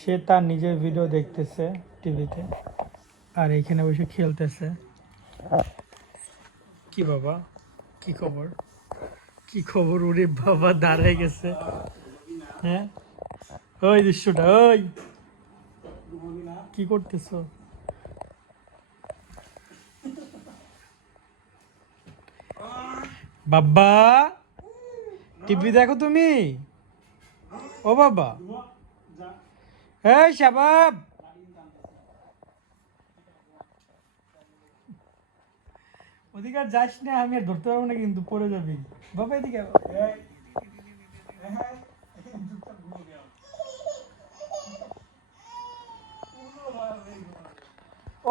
সে তার নিজের ভিডিও দেখতেছে টিভিতে, আর এখানে বসে খেলতেছে। কি বাবা, কি খবর, কি খবর? ওরে বাবা, দাঁড়ায় গেছে। হ্যাঁ, ওই দৃশ্যটা, ওই কি করতেছো? বাবা, টিভি দেখো তুমি? ও বাবা, এই শাবাব, ওদিকে আর যাস না, আমি আর ধরতে পারবো না কিন্তু, পড়ে যাবি। বাবা এদিকে আও।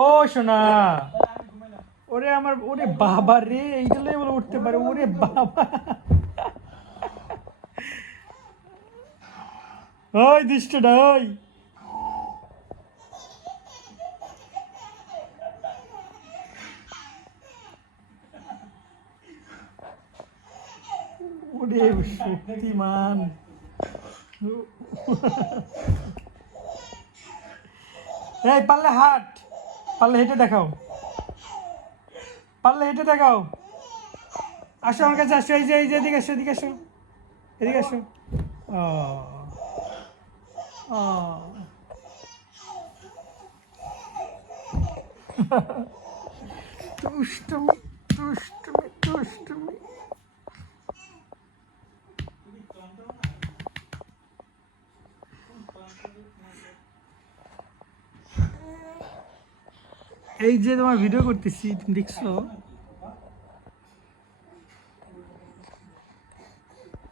ও সোনা, ওরে আমার, ওরে বাবা রে, এইটা লয়ে বলে উঠতে পারে? ওরে বাবা, ওই দৃশ্যটা, ওই ওরে শক্তিমান। এই পারলে হাট, পারলে হেঁটে দেখাও, পারলে হেঁটে দেখাও। আসো আমার কাছে, আসো, এই যে, এই যে, এদিকে আসো, এদিকে আসো, এদিকে আসো। ও, ও, দুষ্টুমি, দুষ্টুমি, দুষ্টুমি। এই যে তোমার ভিডিও করতেছি, তুমি দেখছো?